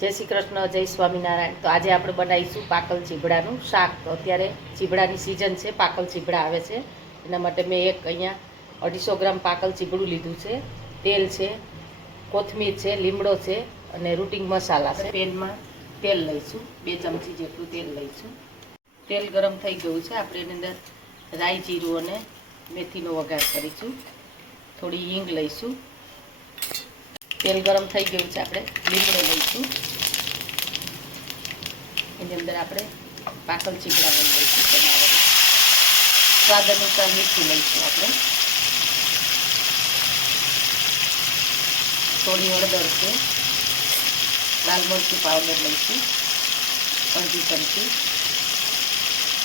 જય શ્રી કૃષ્ણ, જય સ્વામિનારાયણ। તો આજે આપણે બનાવીશું પાકલ ચીબડાનું શાક। તો અત્યારે ચીબડાની સિઝન છે, પાકલ ચીબડા આવે છે, એના માટે મેં અહીંયા 250 ગ્રામ પાકલ ચીબડું લીધું છે। તેલ છે, કોથમીર છે, લીમડો છે અને રૂટિંગ મસાલા છે। પેનમાં તેલ લઈશું, 2 ચમચી જેટલું તેલ લઈશું। તેલ ગરમ થઈ ગયું છે, આપણે એની અંદર રાઈ, જીરું અને મેથીનો વઘાર કરીશું। થોડી હિંગ લઈશું। તેલ ગરમ થઈ ગયું છે, આપણે લીમડો લઈશું, એની અંદર આપણે પાકલ ચીબડા લઈશું। તમારે સ્વાદ અનુસાર મીઠું લઈશું। આપણે થોડી હળદર છે, લાલ મરચું પાવડર લઈશું 1/2 ચમચી,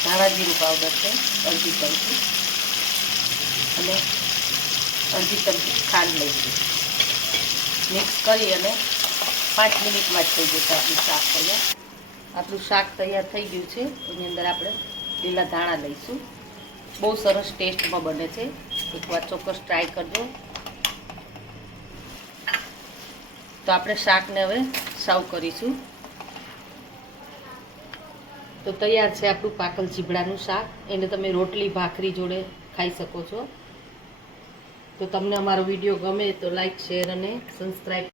ધાણા જીરું પાવડર છે 1/2 ચમચી અને 1/2 ચમચી ખાંડ લઈશું। મિક્સ કરી અને 5 મિનિટમાં જ થઈ જશે આપણું શાક તૈયાર। આપણું શાક તૈયાર થઈ ગયું છે। એની અંદર આપણે લીલા ધાણા લઈશું। બહુ સરસ ટેસ્ટમાં બને છે, એકવાર ચોક્કસ ટ્રાય કરજો। તો આપણે શાકને હવે સર્વ કરીશું। તો તૈયાર છે આપણું પાકલ ચીબડાનું શાક। એને તમે રોટલી ભાખરી જોડે ખાઈ શકો છો। તો તમને અમારો વિડીયો ગમે તો લાઈક, શેર અને સબસ્ક્રાઈબ